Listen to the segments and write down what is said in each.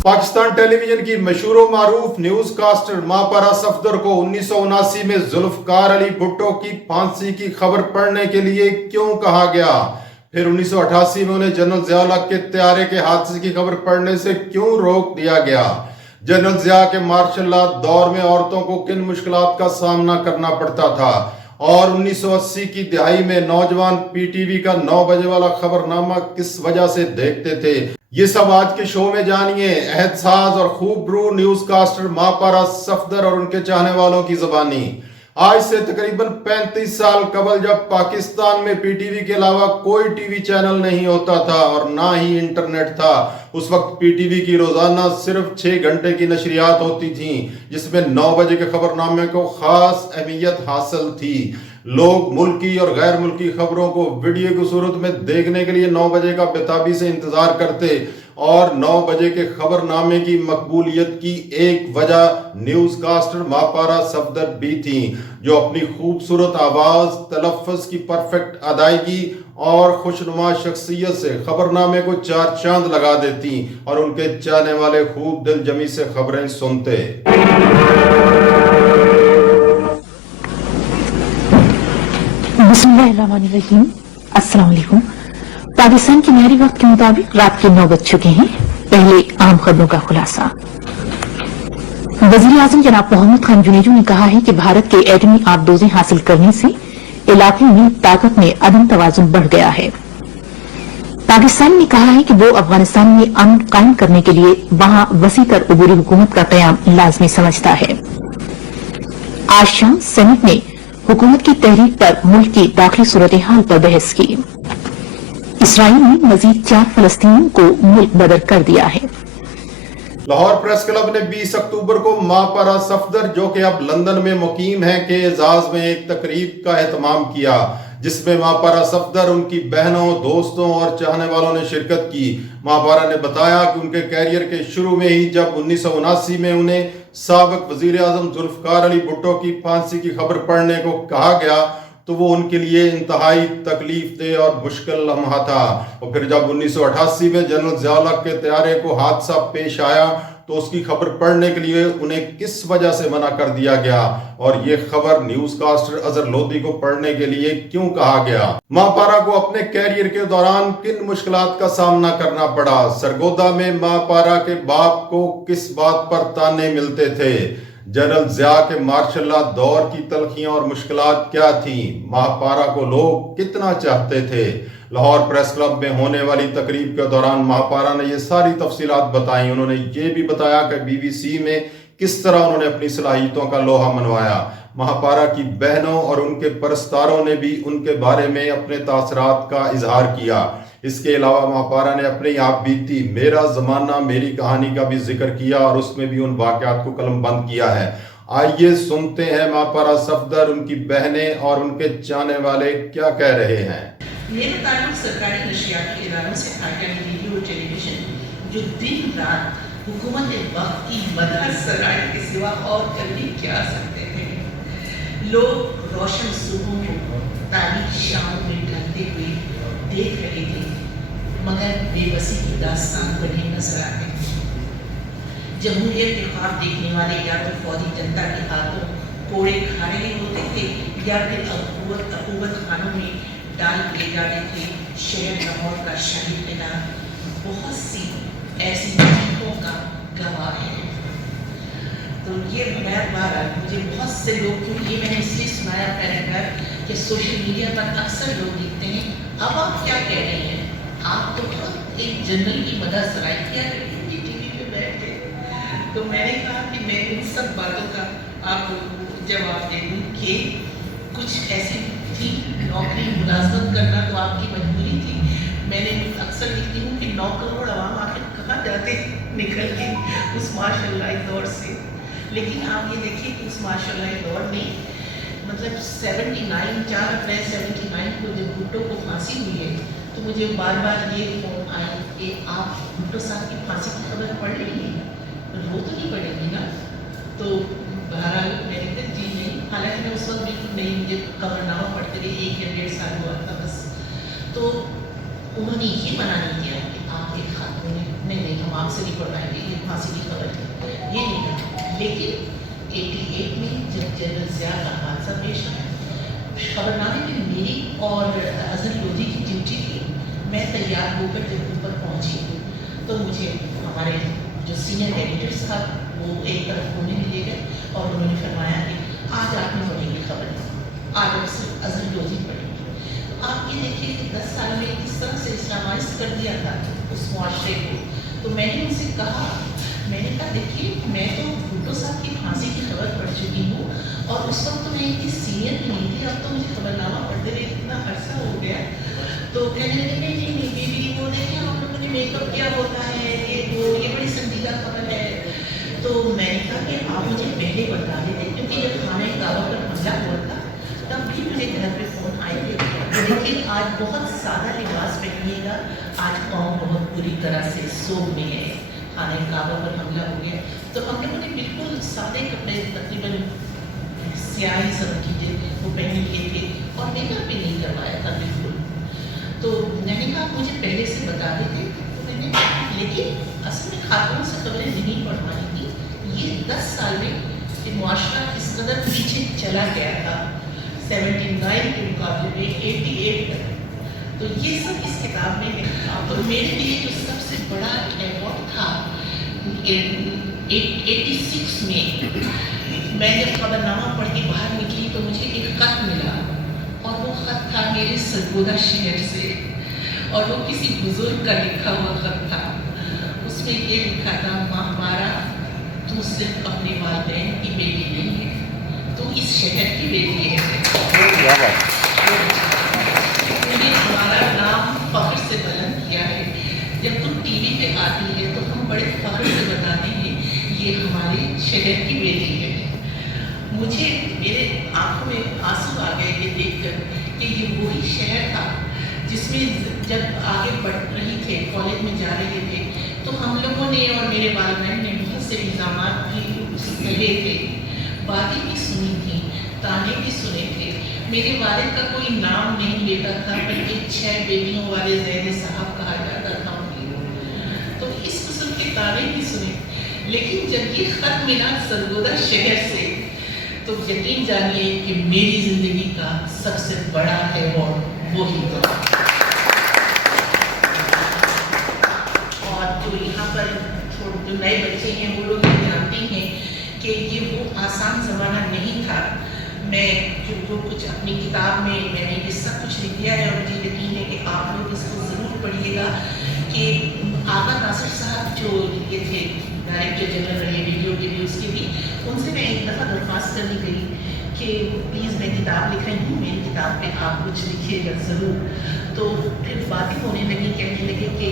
Pakistan television की मशहूर व मारूफ न्यूज कास्टर मापारा सफदर को 1979 में जुल्फकार अली भुट्टो की फांसी की खबर पढ़ने के लिए क्यों कहा गया? फिर 1988 में उन्हें जनरल ज़िया के तैयारे के हादसे की खबर पढ़ने से क्यों रोक दिया गया? जनरल ज़िया के मार्शल लॉ दौर में औरतों को किन मुश्किलात का सामना करना पड़ता था? और 1980 की दिहाई में नौजवान पीटीवी का 9 बजे वाला खबरनामा किस वजह से देखते थे? ये सब आज के शो में जानिए। एहतसास और खूबरू न्यूज कास्टर मापारा सफदर और उनके चाहने वालों की जुबानी। आज से तकरीबन 35 साल कबल जब पाकिस्तान में पीटीवी के अलावा कोई टीवी चैनल नहीं होता था और ना ही इंटरनेट था, उस वक्त पीटीवी की रोजाना सिर्फ 6 घंटे की नशरियात होती थीं, जिसमें 9 बजे के खबरनामे को खास अहमियत हासिल थी। लोग मुल्की और गैर मुल्की खबरों को वीडियो की सूरत में देखने के लिए 9 बजे का बेताबी से इंतजार करते और 9 बजे के खबरनामे की मकबूलियत की एक वजह न्यूज कास्टर मापारा सफदर भी थी, जो अपनी खूबसूरत आवाज, तलफ़्फ़ुज़ की परफेक्ट अदायगी और खुशनुमा शख्सियत से खबरनामे को 4 चांद लगा देती और उनके चाहने वाले खूब दिल जमी से खबरें सुनते। बिस्मिल्लाहिर्रहमानिर्रहीम। अस्सलाम वालेकुम। पाकिस्तान के न्यारी वक्त के मुताबिक रात के 9 बज चुके हैं। पहले आम खबरों का खुलासा। वजीर आजम जनाब मोहम्मद खान जुनेजो ने कहा है कि भारत के एटमी आबदोजें हासिल करने से इलाके में ताकत में अदम तवाजुन बढ़ गया है। पाकिस्तान ने कहा है कि वो अफगानिस्तान में अमन कायम करने के लिए वहां वसीतर उबूरी हुकूमत का कयाम लाजमी समझता है। आज शाम सेनेट ने हुकूमत की तहरीक पर मुल्क की दाखिली सूरत हाल पर बहस की। इसराइल ने मजीद 4 फलस्तीनियों को मुल्क बदर कर दिया है। लाहौर प्रेस क्लब ने 20 अक्टूबर को मापारा सफदर, जो कि अब लंदन में मुकीम हैं, के एजाज में एक तकरीब का एहतमाम किया, जिसमें मापारा सफदर, उनकी बहनों, दोस्तों और चाहने वालों ने शिरकत की। मापारा ने बताया कि उनके कैरियर के शुरू में ही जब 1979 में उन्हें साबिक वजीर आजम जुल्फकार अली भुट्टो की फांसी की खबर पढ़ने को कहा गया तो वो उनके लिए इंतहाई तकलीफ दे और मुश्किल लम्हा था। और फिर जब 1988 में जनरल ज़िया के तैयारे को हादसा पेश आया तो उसकी खबर पढ़ने के लिए उन्हें किस वजह से मना कर दिया गया और ये खबर न्यूज कास्टर अजहर लोधी को पढ़ने के लिए क्यों कहा गया? मापारा को अपने कैरियर के दौरान किन मुश्किलात का सामना करना पड़ा? सरगोदा में मापारा के बाप को किस बात पर ताने मिलते थे? जनरल ज़िया के मार्शल लॉ दौर की तलखियां और मुश्किलात क्या थी? मापारा को लोग कितना चाहते थे? लाहौर प्रेस क्लब में होने वाली तकरीब के दौरान मापारा ने ये सारी तफसीलात बताई। उन्होंने ये भी बताया कि बीबीसी में किस तरह उन्होंने अपनी सलाहियतों का लोहा मनवाया। मापारा की बहनों और उनके परस्तारों ने भी उनके बारे में अपने तासरात का इजहार किया। इसके अलावा मापारा ने अपनी आप बीती मेरा ज़माना मेरी कहानी का भी जिक्र किया और उसमें भी उन वाक़यात को कलमबंद किया है। आइए सुनते हैं मापारा सफदर, उनकी बहनें और उनके चाहने वाले क्या कह रहे हैं। मेरे ताल्लुक सरकारी नशरियाती इदारों से था, यानी रेडियो और टेलीविजन, जो दिन रात हुकूमत वक्त की मदद सराय के सिवा और कर भी क्या सकते थे। लोग रोशन सुबह को तारीख शाम में ढलते हुए देख रहे थे, मगर बेबसी की दास्तान बने नजर आते। जमहूरियत के ख्वाब देखने वाले या तो फौजी जनता के हाथों कोड़े खा रहे होते थे या फिर अकूबत खानों में डाल दिए जाते थे। शहर लाहौर का शहीद मीनार बहुत सी ऐसी चीज़ों का गवाह है। तो ये बार मुझे बहुत से लोग, क्योंकि ये मैंने इसलिए सुनाया पहले कि सोशल मीडिया पर अक्सर लोग लिखते हैं, अब आप क्या कह रहे हैं? आप तो खुद एक जनरल की मदद सराय किया करती थी टीवी पे बैठ के। तो मैंने कहा कि मैं इन सब बातों का आपको जवाब दे दूँ कि कुछ ऐसी थी नौकरी मुलाजमत करना तो आपकी मजबूरी थी। मैंने अक्सर लिखती हूँ कि 9 करोड़ आवाम आखिर कहाँ जाते निकल के उस माशाअल्लाह दौर से। लेकिन आप ये देखिए कि उस माशाअल्लाह दौर में मतलब 79 4 अप्रैल 79 को जब भुट्टो को फांसी हुई है तो मुझे बार बार ये फोन आए कि आप भुट्टो साहब की फांसी की खबर पढ़ रही हैं, रो तो नहीं पड़ेगी ना? तो बहरहाल मैंने कहा जी नहीं। हालांकि मैं उस वक्त बिल्कुल नहीं, मुझे खबरनामा पढ़ते रहे, 1 या 1.5 साल हुआ था बस। तो उन्होंने ये मना नहीं किया कि आप एक खातून, नहीं हम आपसे नहीं पढ़वाएंगे, ये फांसी की खबर है, ये नहीं कहा। लेकिन 88 में जब जनरल ज़िया का हादसा पेश आया, खबरनामे में मेरी और अजहर लोधी की ड्यूटी थी। मैं तैयार होकर जब ऊपर पहुंची तो मुझे हमारे जो सीनियर एडिटर्स था वो एक तरफ कोने में ले गए और उन्होंने फरमाया कि आज आप नहीं पढ़ेंगे खबर, आज आप सिर्फ अजहर लोधी पढ़ेंगे। तो आप ये देखिए कि 10 साल में किस तरह से इस्लामाइज कर दिया था उस मुआशरे को। तो मैंने उनसे कहा, मैंने कहा देखिए मैं तो भुट्टो साहब की फांसी की खबर पढ़ चुकी हूँ और उस वक्त तो मैं इतनी सीनियर नहीं थी, अब तो मुझे खबरनामा पढ़ते हुए इतना अरसा हो गया। तो कहने लगे नहीं बेबी वो देखिए हम लोगों ने मेकअप किया होता है, ये बड़ी संजीदा खबर है। तो मैंने कहा कि आप मुझे पहले बता देते, क्योंकि जब खाने काबा पर हमला हुआ था तब भी मुझे घर पे फ़ोन आए थे। लेकिन आज बहुत सादा लिबास पहनिएगा, आज कौम बहुत बुरी तरह से सोग में है, खाने काबा पर हमला हो गया। तो हम लोगों ने बिल्कुल सादे कपड़े तकरीबन स्याही सब चीज़ें वो पहन लिए थे और मेकअप भी नहीं करवाया था बिल्कुल। तो मैंने कहा मुझे पहले से बता देते, तो मैंने लेकिन असल में खातून से खबरें नहीं पढ़वानी थी। ये 10 साल में कि मुआशरा इस कदर पीछे चला गया था 79 के मुकाबले में 88 तक। तो ये सब इस किताब में है। तो मेरे लिए जो सबसे बड़ा अवार्ड था 86 में मैं जब खबरनामा पढ़ के बाहर निकली तो मुझे एक खत मिला और वो खत था मेरे सरगोदा शहर से और वो किसी बुजुर्ग का लिखा हुआ खत था। उसमें ये लिखा था, माँ हमारा तू सिर्फ अपने वालिदैन की बेटी नहीं है, तू इस शहर की बेटी है। तूने हमारा नाम फख्र से बुलंद किया है। जब तुम टीवी पे आती है तो हम बड़े फख्र से बताते हैं ये हमारे शहर की बेटी है। मुझे मेरे आंखों में आंसू आ गए ये देखकर कि ये वही शहर था जिसमें जब आगे बढ़ रही थे, कॉलेज में जा रहे थे, तो हम लोगों ने और मेरे वालिदैन ने बहुत से इल्ज़ाम भी सहे थे, बातें भी सुनी थी, ताने भी सुने थे। मेरे वालिद का कोई नाम नहीं लेता था बल्कि 6 बेटियों वाले ज़ैद साहब कहा जाता था। तो इस किस्म के ताने भी सुने। लेकिन जब ये खत मिला सरगोदा शहर से तो यकीन जानिए कि मेरी जिंदगी का सबसे बड़ा अवार्ड वो ही था। और जो यहाँ पर जो नए बच्चे हैं वो लोग ये जानते हैं कि ये वो आसान ज़माना नहीं था। मैं जो कुछ अपनी किताब में मैंने ये सब कुछ लिख दिया है और मुझे यकीन है कि आप लोग इसको ज़रूर पढ़िएगा कि आगा नासिर साहब जो ये थे डायरेक्टर जनरल रहे वीडियो के भी, उसके भी उनसे मैं एक दफ़ा दरख्वास्त करनी गई कि प्लीज़ मैं किताब लिख रही हूँ, मेरी किताब पे आप कुछ लिखिएगा ज़रूर। तो फिर बातें होने लगी, कहने लगे कि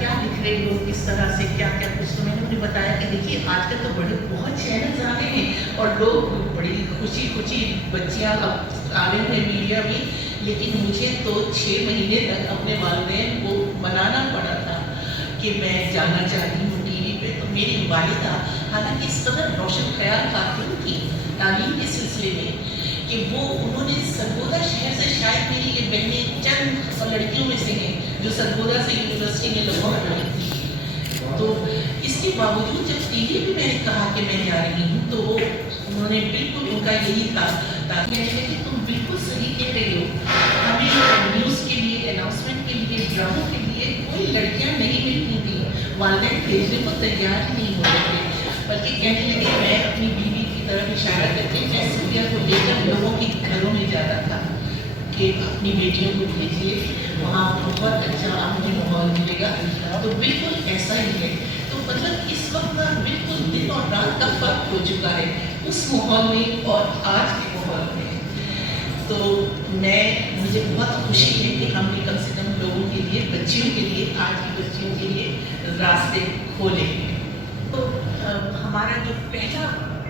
क्या लिख रहे हो, किस तरह से क्या क्या कुछ। तो मैंने उन्हें बताया कि देखिए आजकल तो बहुत चैनल्स आ गए हैं और लोग बड़ी खुशी बच्चियाँ आ गई हैं मीडिया में, लेकिन मुझे तो 6 महीने तक अपने वालिदैन को मनाना पड़ा था कि मैं जाना चाहती हूँ टीवी पे। तो मेरी वालिदा हालांकि इस कदर रोशन ख्याल खातून थी तालीम के सिलसिले में कि वो उन्होंने सरगोदा शहर से, शायद मेरी ये बहनें चंद लड़कियों में से हैं जो सरगोदा से यूनिवर्सिटी में लाहौर पढ़ी थी। तो इसके बावजूद जब टीवी पे मैंने कहा कि मैं जा रही हूँ तो वो उन्होंने बिल्कुल, उनका यही था ताकि मैंने कि तुम बिल्कुल सही कह रही हो, हमें न्यूज़ के लिए, अनाउंसमेंट के लिए, ड्रामों के लिए कोई लड़कियाँ नहीं मिलती थी, वालिदैन भेजने को तैयार ही नहीं होते थे। बल्कि कहने लगे, मैं अपनी बीवी की तरफ इशारा करके मैं सूर्या को लेकर लोगों के घरों में जाता था कि अपनी बेटियों को भेजिए, वहाँ बहुत अच्छा आपको माहौल मिलेगा। तो बिल्कुल ऐसा ही है। तो मतलब इस वक्त ना बिल्कुल दिन और रात का फर्क हो चुका है उस माहौल में और आज के माहौल में। तो मुझे बहुत खुशी है कि हमने कम से कम लोगों के लिए, बच्चियों के लिए, आज की बच्चियों के लिए रास्ते खोले। तो हमारा जो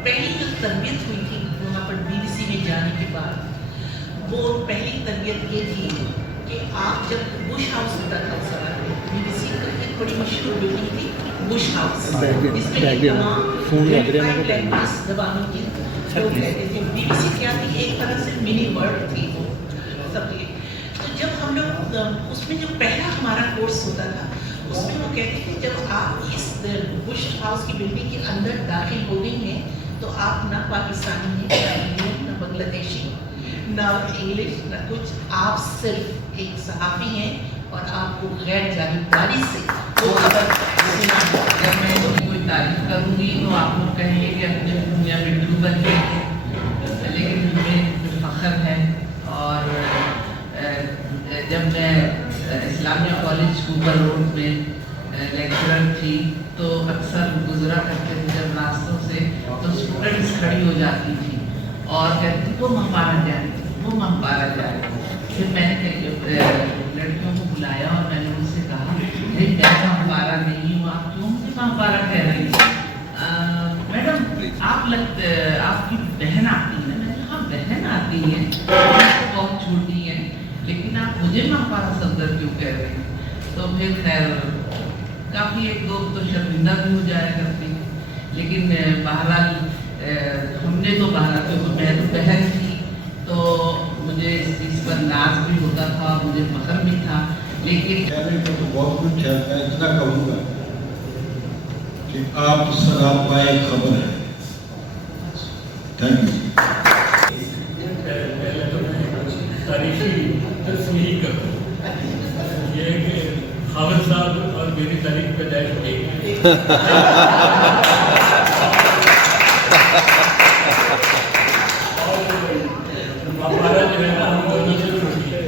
पहली जो तरबियत हुई थी वहाँ पर BBC में जाने के बाद, वो पहली तरबियत ये थी कि आप जब बुश हाउस होता था उस समय BBC का एक बड़ी मशहूर बिल्डिंग थी बुश हाउस, इसमें जबानों की लोग रहते थे। BBC क्या थी, एक तरह से मिनी वर्ल्ड थी वो सबके। तो जब हम लोग उसमें जो पहला हमारा कोर्स होता था اس میں وہ کہتے ہیں کہ جب آپ اس بش ہاؤس کی بلڈنگ کے اندر داخل ہو گئی ہیں تو آپ نہ پاکستانی ہیں، نہ انڈین، نہ بنگلہ دیشی، نہ انگلش، نہ کچھ، آپ صرف ایک صحافی ہیں اور آپ کو غیر جانبداری سے وہ خبر سنا۔ جب میں اس کی کوئی تعریف کروں گی تو آپ لوگ کہیں گے کہ اپنے دنیا میں ڈوب بن گئے ہیں، لیکن ہمیں فخر ہے۔ اور جب میں اسلامیہ کالج کوپر روڈ میں لیکچرر تھی تو اکثر گزرا کرتے تھے جب راستوں سے تو اسٹوڈنٹس کھڑی ہو جاتی تھی اور کہتی وہ ممپارا جائے، وہ ممپارا جائے۔ پھر میں نے لڑکیوں کو بلایا اور میں نے ان سے کہا میں ممپارا نہیں ہوں، آپ کیوں مجھے ممپارا کہہ رہی ہیں؟ میڈم آپ کی بہن آتی ہے۔ میں نے کہا بہن آتی ہے، بہت چھوٹی ہے، لیکن آپ مجھے ممپارا صفدر کیوں کہہ رہے ہیں؟ تو پھر خیر کافی ایک دو تو شرمندہ بھی ہو جایا کرتے ہیں، لیکن بہرحال ہم نے تو بہرحال کیونکہ میں تو بہن تھی تو مجھے اس چیز پر ناز بھی ہوتا تھا، مجھے فخر بھی تھا، لیکن کہنے کو تو بہت کچھ ہے، میں اتنا کہوں گا کہ آپ سراپا ایک خبر ہے۔ Thank you. پہلے تو میں تاریخی تصحیح کروں، یہ کہ خالد صاحب اور میری تاریخ پیدائش ہوئی ہے۔ اور ہمارا جو ہے نا ہم دونوں سے چھوٹی ہے۔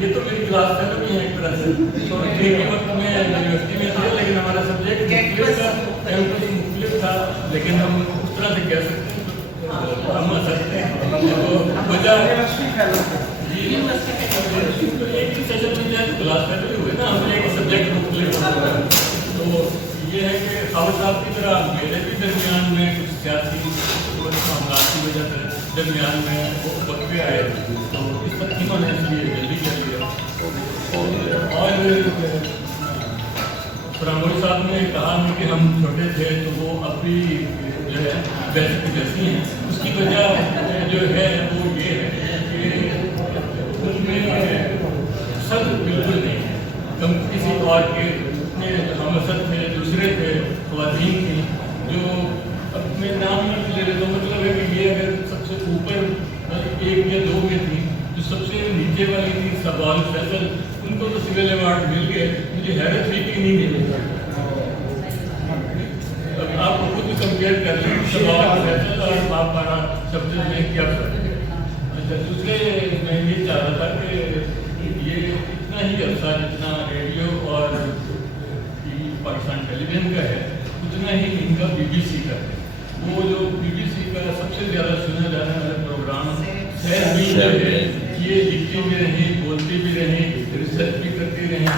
یہ تو میری کلاس کا بھی ہے ایک طرح سے، تو ایک وقت میں یونیورسٹی میں تھے لیکن ہمارا سبجیکٹ مختلف تھا، کیمپس مختلف تھا، لیکن ہم اس طرح سے کہہ سکتے ہیں ہم سکتے ہیں وجہ ایک ہی سیشن میں جائے کلاس میں بھی ہوئے نا، ہم ایک سبجیکٹ مختلف ہوتا ہے۔ تو یہ ہے کہ خالد صاحب کی طرح میرے بھی درمیان میں کچھ سیاسی معاملات کی وجہ سے درمیان میں وہ وقفے آئے، تو اس وقت انہوں نے اس لیے جلدی کر دیا۔ اور فراموری صاحب نے کہا کہ ہم چھوٹے تھے تو وہ اب بھی جو ہے ویسے کی جیسی ہیں، اس کی وجہ جو ہے وہ یہ ہے کہ ان میں سب بالکل نہیں ہے، ہم کسی اور کے اتنے ہم سب تھے، دوسرے تھے، خواتین تھیں جو اب میں نام نہیں لے رہے تو مطلب ہے کہ یہ اگر سب سے اوپر ایک یا دو میں تھی، جو سب سے نیچے والی تھی سبال فیصل، ان کو تو سول ایوارڈ مل گئے، مجھے حیرت بھی کہ نہیں ملے۔ اب آپ خود بھی کمپیئر کر لیں سبال فیصل اور ماپارا شبد میں کیا فرق ہے۔ دوسرے میں یہ چاہ رہا تھا کہ یہ اتنا ہی عرصہ جتنا ریڈیو اور پاکستان ٹیلی ویژن کا ہے اتنا ہی ان کا بی بی سی کا ہے۔ وہ جو بی بی سی کا سب سے زیادہ سنا جانے والا پروگرام سیر بھی جو ہے، یہ لکھتے بھی رہیں، بولتے بھی رہیں، ریسرچ بھی کرتے رہیں،